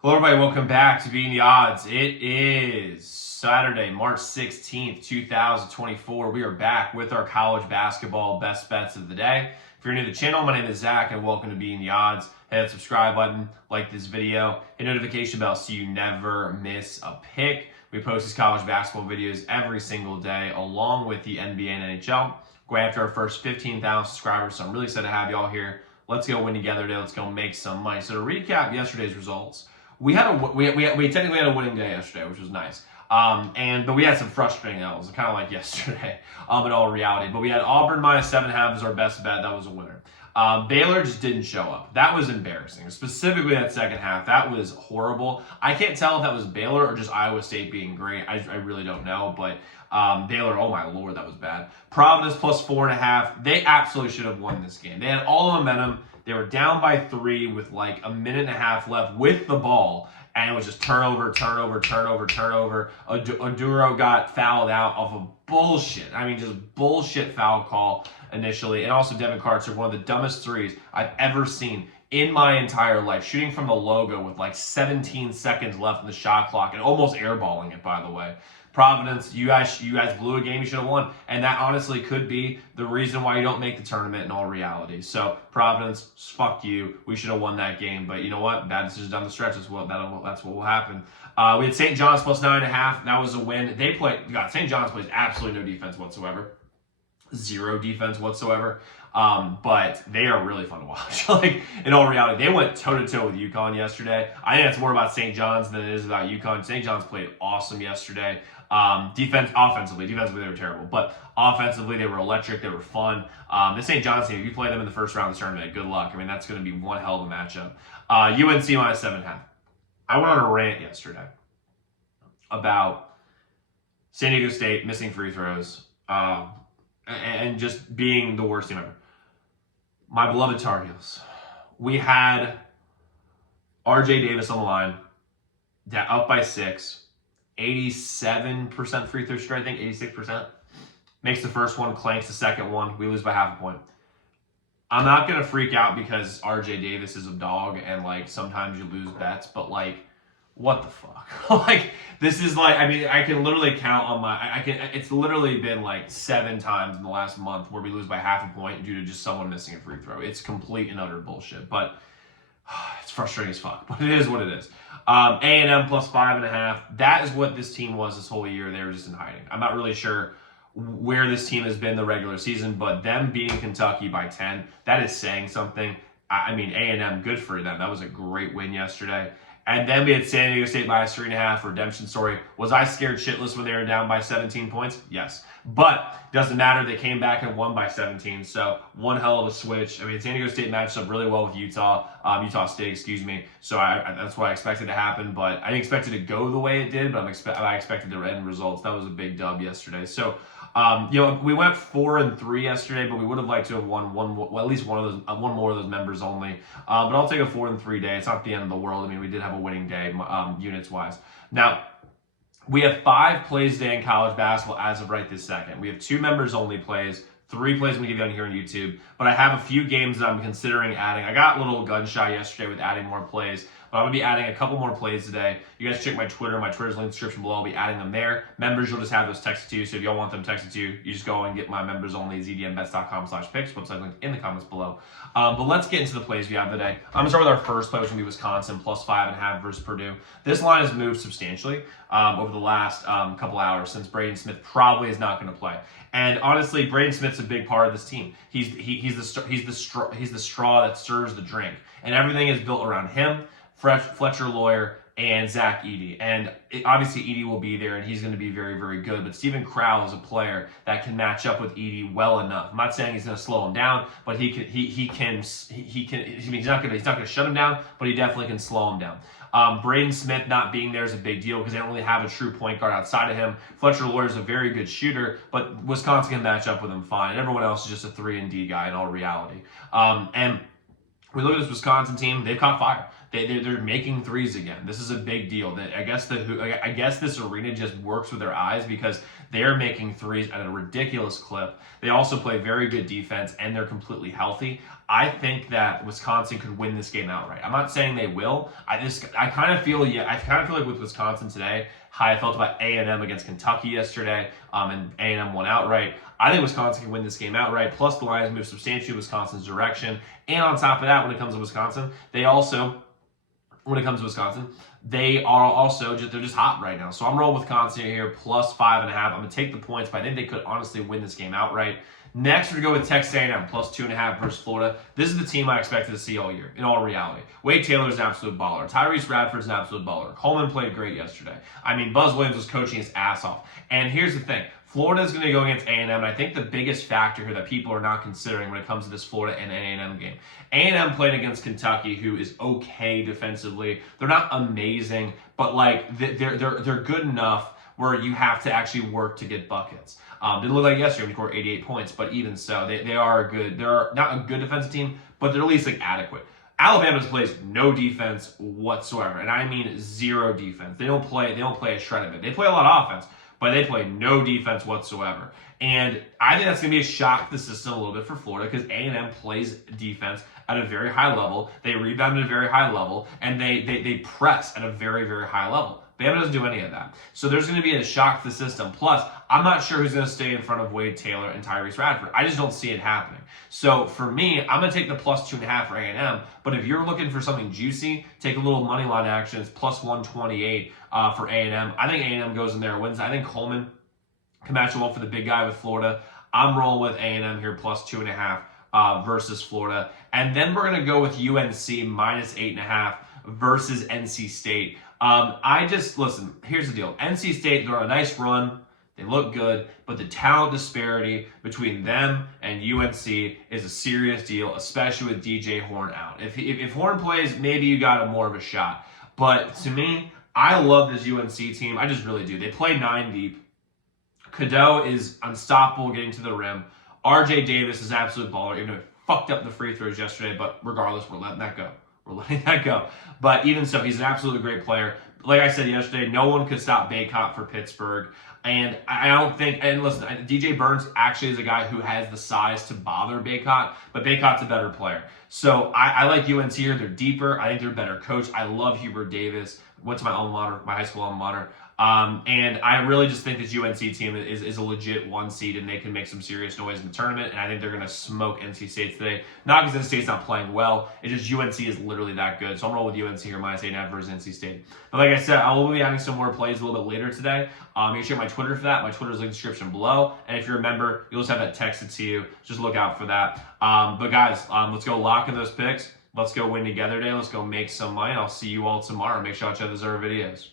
Hello, everybody. Welcome back to Beating the Odds. It is Saturday, March 16th, 2024. We are back with our college basketball best bets of the day. If you're new to the channel, my name is Zach, and welcome to Beating the Odds. Hit that subscribe button, like this video, hit notification bell so you never miss a pick. We post these college basketball videos every single day, along with the NBA and NHL. Go after our first 15,000 subscribers, so I'm really excited to have y'all here. Let's go win together today. Let's go make some money. So to recap yesterday's results, we technically had a winning day yesterday, which was nice. But we had some frustrating L's, kind of like yesterday, in all reality. But we had Auburn minus 7.5 as our best bet. That was a winner. Baylor just didn't show up. That was embarrassing, specifically that second half. That was horrible. I can't tell if that was Baylor or just Iowa State being great. I really don't know. But Baylor, oh my lord, that was bad. Providence plus 4.5. They absolutely should have won this game. They had all the momentum. They were down by 3 with like a minute and a half left with the ball, and it was just turnover. Oduro got fouled out of a bullshit. I mean, just bullshit foul call initially. And also Devin Carter, one of the dumbest threes I've ever seen in my entire life, shooting from the logo with like 17 seconds left in the shot clock and almost airballing it, by the way. Providence, you guys blew a game you should have won, and that honestly could be the reason why you don't make the tournament in all reality. So Providence, fuck you. We should have won that game, but you know what? Bad decisions down the stretch. That's what will happen. We had St. John's plus 9.5. That was a win. St. John's plays absolutely no defense whatsoever. Zero defense whatsoever. But they are really fun to watch. Like, in all reality, they went toe-to-toe with UConn yesterday. I think it's more about St. John's than it is about UConn. St. John's played awesome yesterday. Offensively, they were terrible. But offensively, they were electric. They were fun. The St. John's team, if you play them in the first round of the tournament, good luck. I mean, that's going to be one hell of a matchup. UNC minus 7.5. I went on a rant yesterday about San Diego State missing free throws and just being the worst team ever. My beloved Tar Heels. We had RJ Davis on the line, up by 6, 87% free throw shooter, I think, 86%. Makes the first one, clanks the second one. We lose by half a point. I'm not going to freak out because RJ Davis is a dog and, like, sometimes you lose bets, but, like, what the fuck? Like, this is like, I mean, I can literally count on it's literally been like 7 times in the last month where we lose by half a point due to just someone missing a free throw. It's complete and utter bullshit, but it's frustrating as fuck, but it is what it is. A&M plus 5.5. That is what this team was this whole year. They were just in hiding. I'm not really sure where this team has been the regular season, but them beating Kentucky by 10, that is saying something. I mean, A&M, good for them. That was a great win yesterday. And then we had San Diego State minus 3.5. Redemption story. Was I scared shitless when they were down by 17 points? Yes. But doesn't matter. They came back and won by 17. So one hell of a switch. I mean, San Diego State matched up really well with Utah State, excuse me. So that's what I expected to happen. But I didn't expect it to go the way it did, but I expected the end results. That was a big dub yesterday. So, we went 4-3 yesterday, but we would have liked to have won at least one more of those members only. But I'll take a 4-3 day. It's not the end of the world. I mean, we did have a winning day, units wise. Now, we have 5 plays today in college basketball as of right this second. We have 2 members only plays, 3 plays I'm going to give you on here on YouTube. But I have a few games that I'm considering adding. I got a little gun shy yesterday with adding more plays, but I'm going to be adding a couple more plays today. You guys check my Twitter. My Twitter's link in the description below. I'll be adding them there. Members, you'll just have those texted to you. So if y'all want them texted to you, you just go and get my members only, zdmbets.com/picks. Website link in the comments below. But let's get into the plays we have today. I'm going to start with our first play, which will be Wisconsin plus 5.5 versus Purdue. This line has moved substantially over the last couple hours since Braden Smith probably is not going to play. And honestly, Braden Smith's a big part of this team. He's the straw that stirs the drink, and everything is built around him, Fletcher Loyer, and Zach Edey. And obviously Edey will be there, and he's going to be very, very good. But Steven Crowl is a player that can match up with Edey well enough. I'm not saying he's going to slow him down, but he can. I mean, he's not going to shut him down, but he definitely can slow him down. Braden Smith not being there is a big deal because they don't really have a true point guard outside of him. Fletcher Loyer is a very good shooter, but Wisconsin can match up with him fine. And everyone else is just a 3-and-D guy in all reality. And we look at this Wisconsin team; they've caught fire. They're making threes again. This is a big deal. I guess this arena just works with their eyes because they're making threes at a ridiculous clip. They also play very good defense and they're completely healthy. I think that Wisconsin could win this game outright. I'm not saying they will. I kind of feel like with Wisconsin today, how I felt about A&M against Kentucky yesterday, and A&M won outright. I think Wisconsin can win this game outright. Plus, the Lions move substantially Wisconsin's direction. And on top of that, when it comes to Wisconsin, they are also they're just hot right now. So I'm rolling Wisconsin here plus 5.5. I'm gonna take the points, but I think they could honestly win this game outright. Next, we're going to go with Texas A&M plus 2.5 versus Florida. This is the team I expected to see all year, in all reality. Wade Taylor's an absolute baller. Tyrese Radford's an absolute baller. Coleman played great yesterday. I mean, Buzz Williams was coaching his ass off. And here's the thing. Florida's going to go against A&M, and I think the biggest factor here that people are not considering when it comes to this Florida and A&M game. A&M played against Kentucky, who is okay defensively. They're not amazing, but like they're good enough where you have to actually work to get buckets. Didn't look like yesterday when you scored 88 points, but even so, they are good. They're not a good defensive team, but they're at least like adequate. Alabama plays no defense whatsoever, and I mean zero defense. They don't play a shred of it. They play a lot of offense, but they play no defense whatsoever. And I think that's going to be a shock to the system a little bit for Florida because A&M plays defense at a very high level. They rebound at a very high level, and they press at a very, very high level. Bama doesn't do any of that. So there's going to be a shock to the system. Plus, I'm not sure who's going to stay in front of Wade Taylor and Tyrese Radford. I just don't see it happening. So for me, I'm going to take the plus 2.5 for A&M. But if you're looking for something juicy, take a little money line action. It's plus 128 for A&M. I think A&M goes in there and wins. I think Coleman can match well for the big guy with Florida. I'm rolling with A&M here plus 2.5 versus Florida. And then we're going to go with UNC minus 8.5 versus NC State. Listen, here's the deal. NC State, they're on a nice run. They look good, but the talent disparity between them and UNC is a serious deal, especially with DJ Horn out. If Horn plays, maybe you got more of a shot. But to me, I love this UNC team. I just really do. They play 9 deep. Cadeau is unstoppable getting to the rim. RJ Davis is absolute baller, even if he fucked up the free throws yesterday, but regardless, we're letting that go. But even so, he's an absolutely great player. Like I said yesterday, no one could stop Bacot for Pittsburgh. And I don't think, and listen, DJ Burns actually is a guy who has the size to bother Bacot, but Bacot's a better player. So I like UNC here. They're deeper. I think they're a better coach. I love Hubert Davis. Went to my alma mater, my high school alma mater. And I really just think this UNC team is a legit 1 seed, and they can make some serious noise in the tournament. And I think they're going to smoke NC State today. Not because NC State's not playing well. It's just UNC is literally that good. So I'm rolling with UNC here, minus 8.5 versus NC State. But like I said, I will be adding some more plays a little bit later today. You can check my Twitter for that. My Twitter's in the description below. And if you're a member, you'll just have that texted to you. Just look out for that. But guys, let's go lock in those picks. Let's go win together today. Let's go make some money. I'll see you all tomorrow. Make sure y'all check those other videos.